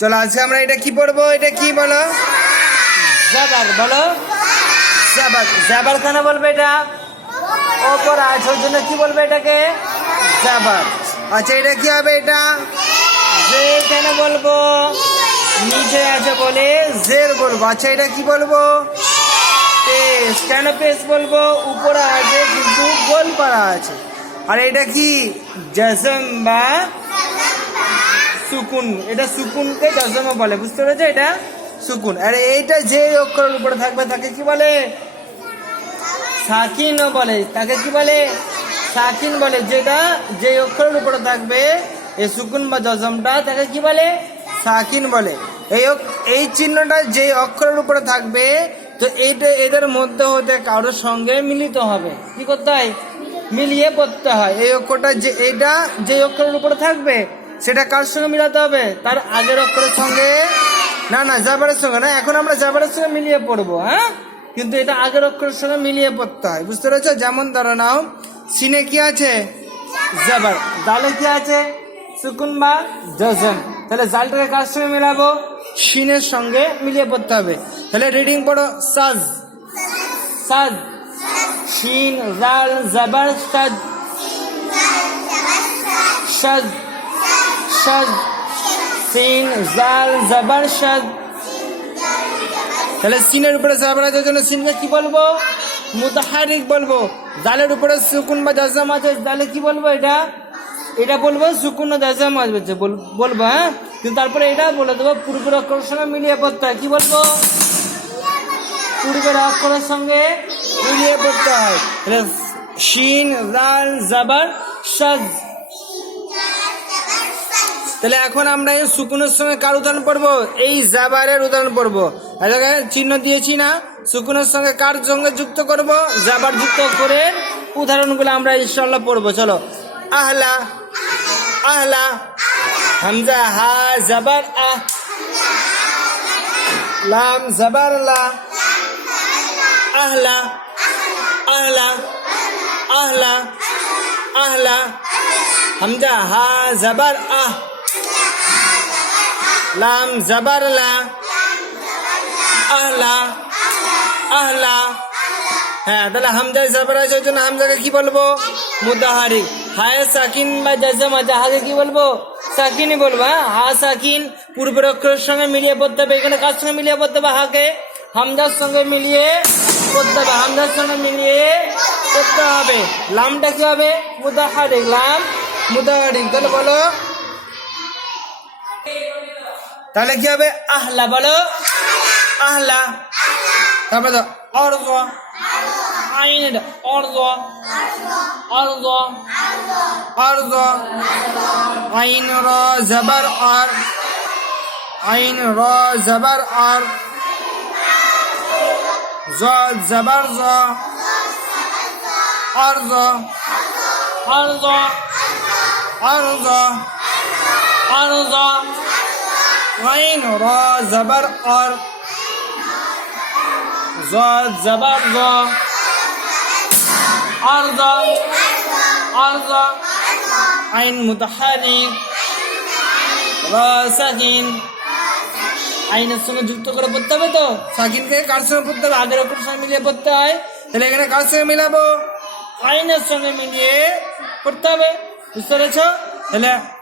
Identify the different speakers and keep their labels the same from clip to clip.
Speaker 1: চলো আজকে আমরা এটা কি পড়ব? এটা কি বলো?
Speaker 2: জাবার বলো।
Speaker 1: জাবার।
Speaker 2: জাবার কেন বলবে এটা? ওপর আছে ওর জন্য কি বলবে এটাকে? জাবার।
Speaker 1: আচ্ছা এটা কি হবে এটা?
Speaker 2: যে কেন বলব? নিচে আছে বলে
Speaker 1: জের বলব। আচ্ছা এটা কি বলব?
Speaker 2: পেস। কেন পেস বলব? উপরে আছে কিন্তু
Speaker 1: গোল করা আছে। আর এটা কি?
Speaker 2: জজম বা সুকুন। এটা সুকুনকে জজমও বলে, বুঝতে পেরেছ? এটা
Speaker 1: সুকুন। আর এইটা যে অক্ষরের উপরে থাকবে তাকে কি বলে?
Speaker 2: সাকিনও বলে। তাকে কি বলে? সাকিন বলে। যেটা যে অক্ষরের উপরে থাকবে এই সুকুন বা জজমটা তাকে কি বলে?
Speaker 1: সাকিন বলে। এই এই চিহ্নটা যে অক্ষরের উপরে থাকবে,
Speaker 2: তো এইটা এদের মধ্যে হতে কারোর সঙ্গে মিলিত হবে। কি করতে হয়? মিলিয়ে পড়তে হয়।
Speaker 1: এই অক্ষরটা যে এইটা
Speaker 2: যে অক্ষরের উপরে থাকবে সেটা কার সঙ্গে মিলাতে হবে? তার আগের অক্ষরের সঙ্গে?
Speaker 1: না না, জাবারের সঙ্গে না, এখন আমরা জাবারের সঙ্গে
Speaker 2: মিলিয়ে পড়ব হ্যাঁ? কিন্তু এটা আগের অক্ষরের সঙ্গে মিলিয়ে পড়তে
Speaker 1: হয়, বুঝতে পেরেছ? যেমন ধরো নাও, সিনে কি আছে?
Speaker 2: জাবার। দালে কি আছে? সুকুন বা জজম তাহলে জালটাকে কার সঙ্গে মিলাবো?
Speaker 1: সিনের সঙ্গে মিলিয়ে পড়তে হবে। তাহলে রিডিং পড়ো, সাজ।
Speaker 2: সাজ। শিন জাল, জাবার, সাজ। সাদ সাদ সিন, জাল জাবার সাদ
Speaker 1: তাহলে সিনের উপরে জাবার আছে জন্য সিনকে কি বলব? মুতাহারিক বলব।
Speaker 2: জালের উপরে সুকুন বা জাজাম আছে তাহলে কি বলব এটা? এটা বলব সুকুন জাজাম আছে বল- বলব হ্যাঁ? কিন্তু তারপরে এটা বলে দেবো পূর্বের অক্ষরের সঙ্গে মিলিয়ে পড়তে হয়। কি বলব? পূর্বের অক্ষরের সঙ্গে মিলিয়ে পড়তে হয়। শিন জাল জাবার সাজ
Speaker 1: তাহলে এখন আমরা এই সুকুনের সঙ্গে কার উদাহরণ পড়ব? এই জাবারের উদাহরণ পড়ব। দেখো, চিহ্ন দিয়েছি না। সুকুনের সঙ্গে কার সঙ্গে যুক্ত করব?
Speaker 2: জাবার যুক্ত করে উদাহরণগুলো আমরা ইনশাল্লাহ পড়ব। চলো।
Speaker 1: আহলা আহলা
Speaker 2: হামজা হা জাবার আহ।
Speaker 1: লাম জাবার লা। আহলা আহলা আহলা আহলা। হামজা হা জাবার আহ। লাম জাবার লা আহলা। আহলা। হ্যাঁ তাহলে হামজা জাবার আছে ওই জন্য হামজাকে কি বলব? মুদাহারি।
Speaker 2: হায় সাকিন বা জাজাম হাকে কি বলব? সাকিনই বলব হ্যাঁ? হা সাকিন, পূর্বের অক্ষরের সঙ্গে মিলিয়ে পড়তে হবে এখানে কার সঙ্গে মিলিয়ে পড়তে হবে হাকে? হামজার সঙ্গে মিলিয়ে পড়তে হবে হামজার সঙ্গে মিলিয়ে পড়তে হবে। লামটা কি হবে? মুদাহারিক লাম
Speaker 1: মুদাহারি। তাহলে বলো তাহলে কি হবে?
Speaker 2: আহলা বলো।
Speaker 1: আহলা। তারপরে তো
Speaker 2: অর্জ আইন এটা অর্জ অর্জ
Speaker 1: অর্জ আইন র জবর আর আইন র জবর আর জ জবর জ। অর্জ
Speaker 2: অর্জ
Speaker 1: অর্জ
Speaker 2: অর্জ
Speaker 1: আইন র জবর আর
Speaker 2: জ জবর জ অর্জ অর্জ আইন মুতাহারিক র সাকিন আইনের সঙ্গে যুক্ত করে পড়তে হবে তো?
Speaker 1: সাকিনকে কার সঙ্গে পড়তে হবে?
Speaker 2: আগের অক্ষর সঙ্গে মিলিয়ে পড়তে হয়।
Speaker 1: তাহলে এখানে কার সঙ্গে মিলাবো?
Speaker 2: আইনের সঙ্গে মিলিয়ে পড়তে হবে। বুঝতে পেরেছ? তাহলে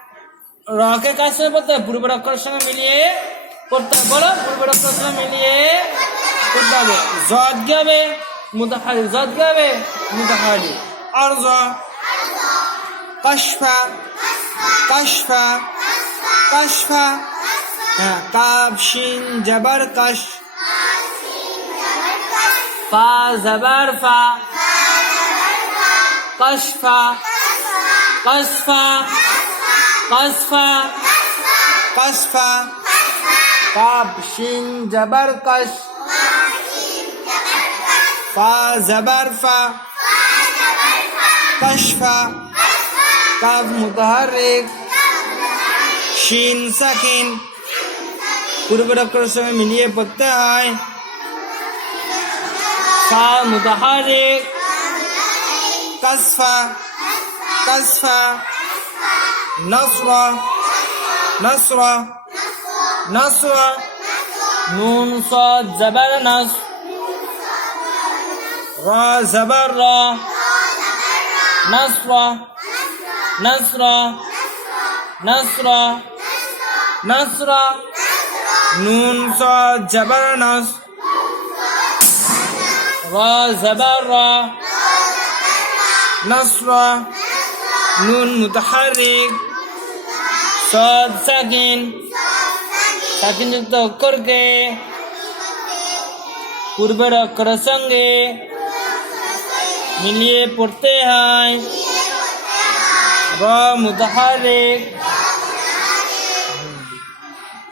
Speaker 2: রকে কার সঙ্গে পড়তে হবে পূর্বের অক্ষরের সঙ্গে মিলিয়ে পড়তে হবে। বলো পূর্বের অক্ষরের সঙ্গে মিলিয়ে পড়তে হবে। জদ হবে মুতাহারি জদ হবে মুতাহারি
Speaker 1: অর্জ কশফা কশফা কশফা। হ্যাঁ কাব, শিন, জবর, কশ।
Speaker 2: ফা, জবর, ফা। কশফা। কশফা কশফা
Speaker 1: কাব শিন জবর কশ ফা জবর ফা কশফা কাব মুতাহারিক শিন সাকিন পূর্বের অক্ষরের সঙ্গে মিলিয়ে পড়তে হয়
Speaker 2: ফা মুতাহারিক
Speaker 1: نصرة نصرة نصرة
Speaker 2: نون صاد زبر نص
Speaker 1: را زبر را.
Speaker 2: نصرة نصرة نصرة نصرة
Speaker 1: نون صاد زبر نص
Speaker 2: را زبر را.
Speaker 1: نصرة نون متحرك
Speaker 2: सद सगिन। सगिन युक्त अक्षर के। पूर्व अक्षर संगे। मिलिए पढ़ते
Speaker 1: हैं मुदहारे